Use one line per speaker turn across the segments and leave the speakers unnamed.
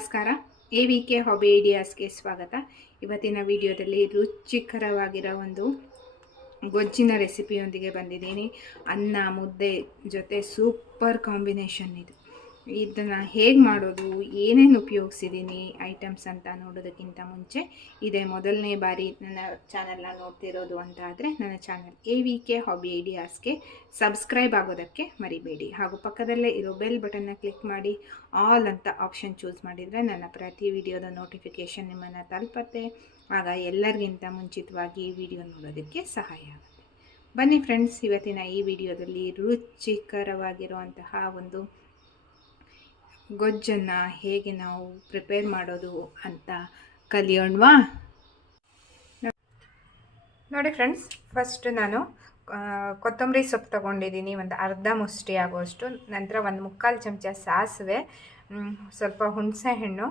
ನಮಸ್ಕಾರ A V K hobby ಐಡಿಯಾಸ್ಗೆ ಸ್ವಾಗತ ಇವತ್ತಿನ ವಿಡಿಯೋದಲ್ಲಿ ರುಚಿಕರವಾಗಿರೋ ಒಂದು ಗೊಜ್ಜಿನ ರೆಸಿಪಿಯೊಂದಿಗೆ ಬಂದಿದ್ದೀನಿ ಅನ್ನ ಮುದ್ದೆ ಜೊತೆ ಸೂಪರ್ ಕಾಂಬಿನೇಷನ್ ಇದು ಇದನ್ನು ಹೇಗೆ ಮಾಡೋದು ಏನೇನು ಉಪಯೋಗಿಸಿದ್ದೀನಿ ಐಟಮ್ಸ್ ಅಂತ ನೋಡೋದಕ್ಕಿಂತ ಮುಂಚೆ ಇದೇ ಮೊದಲನೇ ಬಾರಿ ನನ್ನ ಚಾನಲ್ನ ನೋಡ್ತಿರೋದು ಅಂತ ಆದರೆ ನನ್ನ channel A V K hobby ಐಡಿಯಾಸ್ಗೆ subscribe ಆಗೋದಕ್ಕೆ ಮರಿಬೇಡಿ ಹಾಗೂ ಪಕ್ಕದಲ್ಲೇ ಇರೋ ಬೆಲ್ ಬಟನ್ನ ಕ್ಲಿಕ್ ಮಾಡಿ ಆಲ್ ಅಂತ ಆಪ್ಷನ್ ಚೂಸ್ ಮಾಡಿದರೆ ನನ್ನ ಪ್ರತಿ ವಿಡಿಯೋದ ನೋಟಿಫಿಕೇಷನ್ ನಿಮ್ಮನ್ನು ತಲುಪತ್ತೆ ಆಗ ಎಲ್ಲರಿಗಿಂತ ಮುಂಚಿತವಾಗಿ ಈ ವಿಡಿಯೋ ನೋಡೋದಕ್ಕೆ ಸಹಾಯ ಆಗುತ್ತೆ ಬನ್ನಿ ಫ್ರೆಂಡ್ಸ್ ಇವತ್ತಿನ ಈ ವಿಡಿಯೋದಲ್ಲಿ ರುಚಿಕರವಾಗಿರುವಂತಹ ಒಂದು ಗೊಜ್ಜನ್ನು ಹೇಗೆ ನಾವು ಪ್ರಿಪೇರ್ ಮಾಡೋದು ಅಂತ ಕಲಿಯೋಣವಾ ನೋಡಿ ಫ್ರೆಂಡ್ಸ್ ಫಸ್ಟ್ ನಾನು ಕೊತ್ತಂಬರಿ ಸೊಪ್ಪು ತಗೊಂಡಿದ್ದೀನಿ ಒಂದು ಅರ್ಧ ಮುಷ್ಟಿ ಆಗುವಷ್ಟು ನಂತರ ಒಂದು ಮುಕ್ಕಾಲು ಚಮಚ ಸಾಸಿವೆ ಸ್ವಲ್ಪ ಹುಣಸೆ ಹಣ್ಣು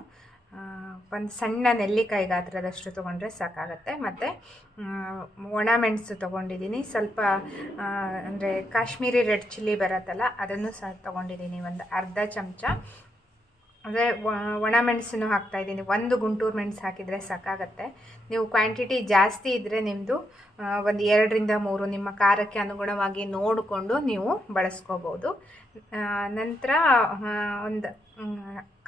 ಒಂದು ಸಣ್ಣ ನೆಲ್ಲಿಕಾಯಿ ಗಾತ್ರದಷ್ಟು ತೊಗೊಂಡ್ರೆ ಸಾಕಾಗತ್ತೆ ಮತ್ತು ಒಣ ಮೆಣಸು ತೊಗೊಂಡಿದ್ದೀನಿ ಸ್ವಲ್ಪ ಅಂದರೆ ಕಾಶ್ಮೀರಿ ರೆಡ್ ಚಿಲ್ಲಿ ಬರುತ್ತಲ್ಲ ಅದನ್ನು ಸಹ ತೊಗೊಂಡಿದ್ದೀನಿ ಒಂದು ಅರ್ಧ ಚಮಚ ಅಂದರೆ ಒಣ ಮೆಣಸನ್ನು ಇದ್ದೀನಿ ಒಂದು ಗುಂಟೂರು ಮೆಣಸು ಹಾಕಿದರೆ ಸಾಕಾಗತ್ತೆ ನೀವು ಕ್ವಾಂಟಿಟಿ ಜಾಸ್ತಿ ಇದ್ದರೆ ನಿಮ್ಮದು ಒಂದು ಎರಡರಿಂದ ಮೂರು ನಿಮ್ಮ ಖಾರಕ್ಕೆ ಅನುಗುಣವಾಗಿ ನೋಡಿಕೊಂಡು ನೀವು ಬಳಸ್ಕೋಬೋದು ನಂತರ ಒಂದು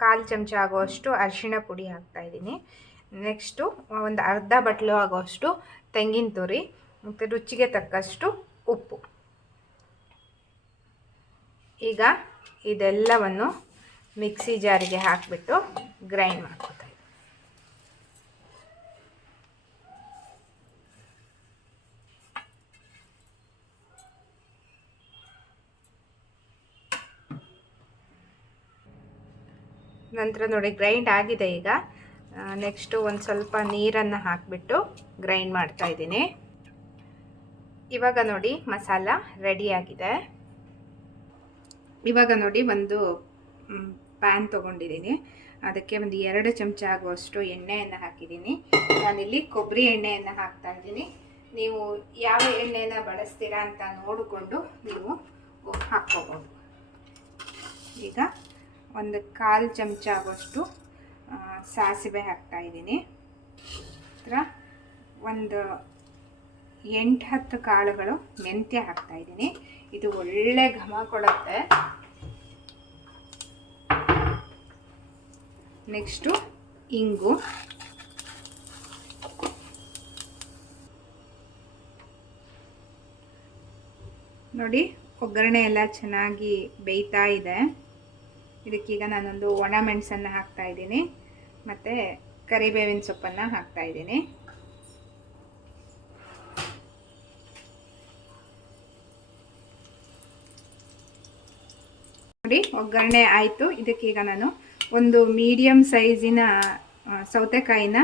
ಕಾಲು ಚಮಚ ಆಗುವಷ್ಟು ಅರಿಶಿಣ ಪುಡಿ ಇದ್ದೀನಿ ನೆಕ್ಸ್ಟು ಒಂದು ಅರ್ಧ ಬಟ್ಲು ಆಗುವಷ್ಟು ತೆಂಗಿನ ತುರಿ ಮತ್ತು ರುಚಿಗೆ ತಕ್ಕಷ್ಟು ಉಪ್ಪು ಈಗ ಇದೆಲ್ಲವನ್ನು ಮಿಕ್ಸಿ ಜಾರಿಗೆ ಹಾಕಿಬಿಟ್ಟು ಗ್ರೈಂಡ್ ಮಾಡ್ಕೋತಾ ನಂತರ ನೋಡಿ ಗ್ರೈಂಡ್ ಆಗಿದೆ ಈಗ ನೆಕ್ಸ್ಟು ಒಂದು ಸ್ವಲ್ಪ ನೀರನ್ನು ಹಾಕಿಬಿಟ್ಟು ಗ್ರೈಂಡ್ ಮಾಡ್ತಾ ಇದ್ದೀನಿ ಇವಾಗ ನೋಡಿ ಮಸಾಲ ರೆಡಿಯಾಗಿದೆ ಇವಾಗ ನೋಡಿ ಒಂದು ಪ್ಯಾನ್ ತೊಗೊಂಡಿದ್ದೀನಿ ಅದಕ್ಕೆ ಒಂದು ಎರಡು ಚಮಚ ಆಗುವಷ್ಟು ಎಣ್ಣೆಯನ್ನು ಹಾಕಿದ್ದೀನಿ ನಾನಿಲ್ಲಿ ಕೊಬ್ಬರಿ ಎಣ್ಣೆಯನ್ನು ಹಾಕ್ತಾ ಇದ್ದೀನಿ ನೀವು ಯಾವ ಎಣ್ಣೆನ ಬಳಸ್ತೀರಾ ಅಂತ ನೋಡಿಕೊಂಡು ನೀವು ಹಾಕ್ಕೋಬೋದು ಈಗ ಒಂದು ಕಾಲು ಚಮಚ ಆಗುವಷ್ಟು ಸಾಸಿವೆ ಹಾಕ್ತಾಯಿದ್ದೀನಿ ಹತ್ರ ಒಂದು ಎಂಟು ಹತ್ತು ಕಾಳುಗಳು ಮೆಂತ್ಯ ಹಾಕ್ತಾಯಿದ್ದೀನಿ ಇದು ಒಳ್ಳೆ ಘಮ ಕೊಡುತ್ತೆ ನೆಕ್ಸ್ಟು ಇಂಗು ನೋಡಿ ಒಗ್ಗರಣೆ ಎಲ್ಲ ಚೆನ್ನಾಗಿ ಬೇಯ್ತಾ ಇದೆ ಇದಕ್ಕೀಗ ನಾನೊಂದು ಒಣ ಮೆಣಸನ್ನು ಹಾಕ್ತಾ ಇದ್ದೀನಿ ಮತ್ತು ಕರಿಬೇವಿನ ಸೊಪ್ಪನ್ನು ಹಾಕ್ತಾ ಇದ್ದೀನಿ ನೋಡಿ ಒಗ್ಗರಣೆ ಆಯಿತು ಇದಕ್ಕೀಗ ನಾನು ಒಂದು ಮೀಡಿಯಂ ಸೈಜಿನ ಸೌತೆಕಾಯಿನ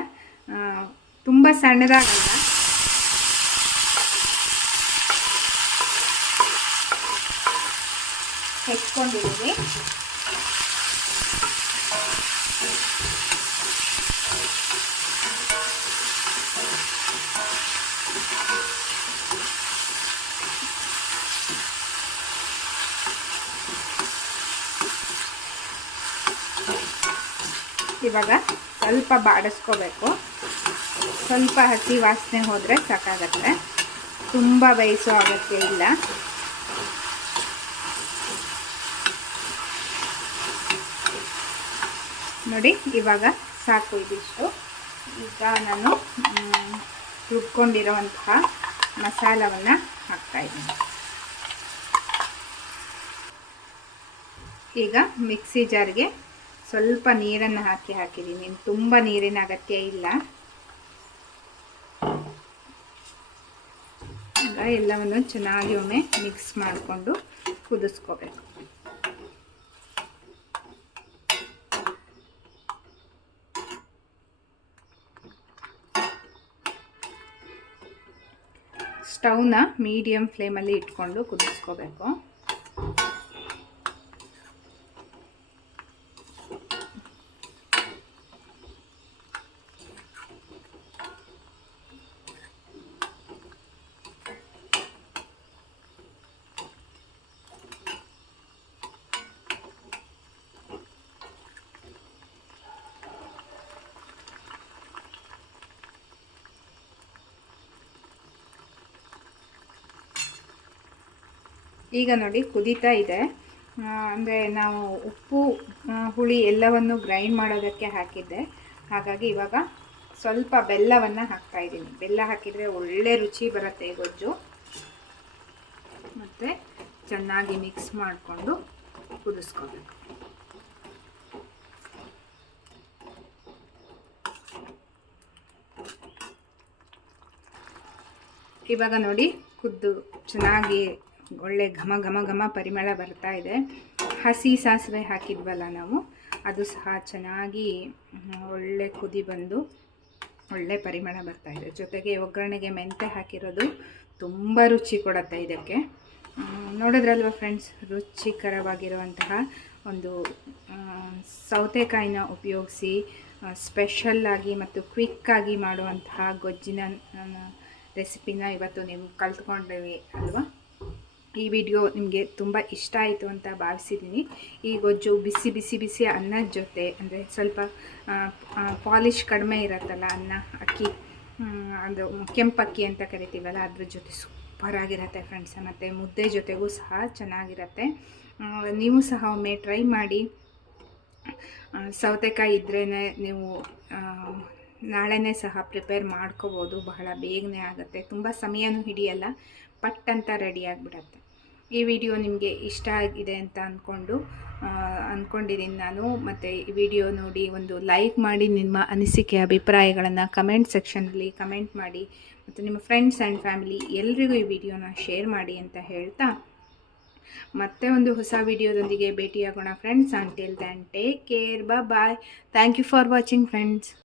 ತುಂಬ ಸಣ್ಣದಾಗಲ್ಲ ಹೆಚ್ಕೊಂಡಿದ್ದೀನಿ ಇವಾಗ ಸ್ವಲ್ಪ ಬಾಡಿಸ್ಕೋಬೇಕು ಸ್ವಲ್ಪ ಹಸಿ ವಾಸನೆ ಹೋದರೆ ಸಾಕಾಗತ್ತೆ ತುಂಬ ಬೇಯಿಸೋ ಅಗತ್ಯ ಇಲ್ಲ ನೋಡಿ ಇವಾಗ ಸಾಕು ಇದಿಷ್ಟು ಈಗ ನಾನು ರುಬ್ಕೊಂಡಿರೋವಂತಹ ಮಸಾಲವನ್ನು ಇದ್ದೀನಿ ಈಗ ಮಿಕ್ಸಿ ಜಾರ್ಗೆ ಸ್ವಲ್ಪ ನೀರನ್ನು ಹಾಕಿ ಹಾಕಿದ್ದೀನಿ ತುಂಬ ನೀರಿನ ಅಗತ್ಯ ಇಲ್ಲ ಎಲ್ಲವನ್ನು ಚೆನ್ನಾಗಿ ಒಮ್ಮೆ ಮಿಕ್ಸ್ ಮಾಡಿಕೊಂಡು ಕುದಿಸ್ಕೋಬೇಕು ಸ್ಟವ್ನ ಮೀಡಿಯಂ ಫ್ಲೇಮಲ್ಲಿ ಇಟ್ಕೊಂಡು ಕುದಿಸ್ಕೋಬೇಕು ಈಗ ನೋಡಿ ಕುದೀತಾ ಇದೆ ಅಂದರೆ ನಾವು ಉಪ್ಪು ಹುಳಿ ಎಲ್ಲವನ್ನು ಗ್ರೈಂಡ್ ಮಾಡೋದಕ್ಕೆ ಹಾಕಿದ್ದೆ ಹಾಗಾಗಿ ಇವಾಗ ಸ್ವಲ್ಪ ಬೆಲ್ಲವನ್ನು ಹಾಕ್ತಾಯಿದ್ದೀನಿ ಬೆಲ್ಲ ಹಾಕಿದರೆ ಒಳ್ಳೆ ರುಚಿ ಬರುತ್ತೆ ಗೊಜ್ಜು ಮತ್ತು ಚೆನ್ನಾಗಿ ಮಿಕ್ಸ್ ಮಾಡಿಕೊಂಡು ಕುದಿಸ್ಕೋಬೇಕು ಇವಾಗ ನೋಡಿ ಕುದ್ದು ಚೆನ್ನಾಗಿ ಒಳ್ಳೆ ಘಮ ಘಮ ಘಮ ಪರಿಮಳ ಬರ್ತಾ ಇದೆ ಹಸಿ ಸಾಸಿವೆ ಹಾಕಿದ್ವಲ್ಲ ನಾವು ಅದು ಸಹ ಚೆನ್ನಾಗಿ ಒಳ್ಳೆ ಕುದಿ ಬಂದು ಒಳ್ಳೆ ಪರಿಮಳ ಬರ್ತಾ ಇದೆ ಜೊತೆಗೆ ಒಗ್ಗರಣೆಗೆ ಮೆಂತೆ ಹಾಕಿರೋದು ತುಂಬ ರುಚಿ ಕೊಡುತ್ತೆ ಇದಕ್ಕೆ ನೋಡಿದ್ರಲ್ವ ಫ್ರೆಂಡ್ಸ್ ರುಚಿಕರವಾಗಿರುವಂತಹ ಒಂದು ಸೌತೆಕಾಯಿನ ಉಪಯೋಗಿಸಿ ಸ್ಪೆಷಲ್ಲಾಗಿ ಮತ್ತು ಕ್ವಿಕ್ಕಾಗಿ ಮಾಡುವಂತಹ ಗೊಜ್ಜಿನ ರೆಸಿಪಿನ ಇವತ್ತು ನೀವು ಕಲ್ತ್ಕೊಂಡೇವಿ ಅಲ್ವಾ ಈ ವಿಡಿಯೋ ನಿಮಗೆ ತುಂಬ ಇಷ್ಟ ಆಯಿತು ಅಂತ ಭಾವಿಸಿದ್ದೀನಿ ಈ ಗೊಜ್ಜು ಬಿಸಿ ಬಿಸಿ ಬಿಸಿ ಅನ್ನದ ಜೊತೆ ಅಂದರೆ ಸ್ವಲ್ಪ ಪಾಲಿಶ್ ಕಡಿಮೆ ಇರುತ್ತಲ್ಲ ಅನ್ನ ಅಕ್ಕಿ ಅದು ಕೆಂಪಕ್ಕಿ ಅಂತ ಕರಿತೀವಲ್ಲ ಅದ್ರ ಜೊತೆ ಸೂಪರಾಗಿರುತ್ತೆ ಫ್ರೆಂಡ್ಸ್ ಮತ್ತು ಮುದ್ದೆ ಜೊತೆಗೂ ಸಹ ಚೆನ್ನಾಗಿರುತ್ತೆ ನೀವು ಸಹ ಒಮ್ಮೆ ಟ್ರೈ ಮಾಡಿ ಸೌತೆಕಾಯಿ ಇದ್ರೇ ನೀವು ನಾಳೆನೇ ಸಹ ಪ್ರಿಪೇರ್ ಮಾಡ್ಕೋಬೋದು ಬಹಳ ಬೇಗನೆ ಆಗುತ್ತೆ ತುಂಬ ಸಮಯನೂ ಹಿಡಿಯಲ್ಲ ಪಟ್ ಅಂತ ರೆಡಿ ಈ ವಿಡಿಯೋ ನಿಮಗೆ ಇಷ್ಟ ಆಗಿದೆ ಅಂತ ಅಂದ್ಕೊಂಡು ಅಂದ್ಕೊಂಡಿದ್ದೀನಿ ನಾನು ಮತ್ತು ಈ ವಿಡಿಯೋ ನೋಡಿ ಒಂದು ಲೈಕ್ ಮಾಡಿ ನಿಮ್ಮ ಅನಿಸಿಕೆ ಅಭಿಪ್ರಾಯಗಳನ್ನು ಕಮೆಂಟ್ ಸೆಕ್ಷನಲ್ಲಿ ಕಮೆಂಟ್ ಮಾಡಿ ಮತ್ತು ನಿಮ್ಮ ಫ್ರೆಂಡ್ಸ್ ಆ್ಯಂಡ್ ಫ್ಯಾಮಿಲಿ ಎಲ್ರಿಗೂ ಈ ವಿಡಿಯೋನ ಶೇರ್ ಮಾಡಿ ಅಂತ ಹೇಳ್ತಾ ಮತ್ತೆ ಒಂದು ಹೊಸ ವಿಡಿಯೋದೊಂದಿಗೆ ಭೇಟಿಯಾಗೋಣ friends until then take care ಬಾ bye thank you for watching friends